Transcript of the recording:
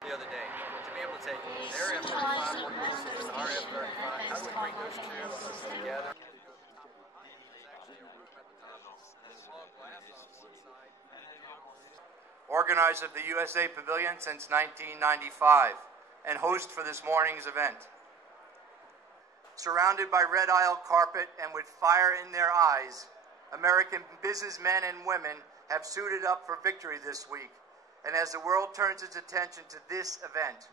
The other day, to be able to take their F-35 working system and our F-35, how do we bring those two together? Organizer of the USA Pavilion since 1995 and host for this morning's event. Surrounded by red aisle carpet and with fire in their eyes, American businessmen and women have suited up for victory this week. And as the world turns its attention to this event,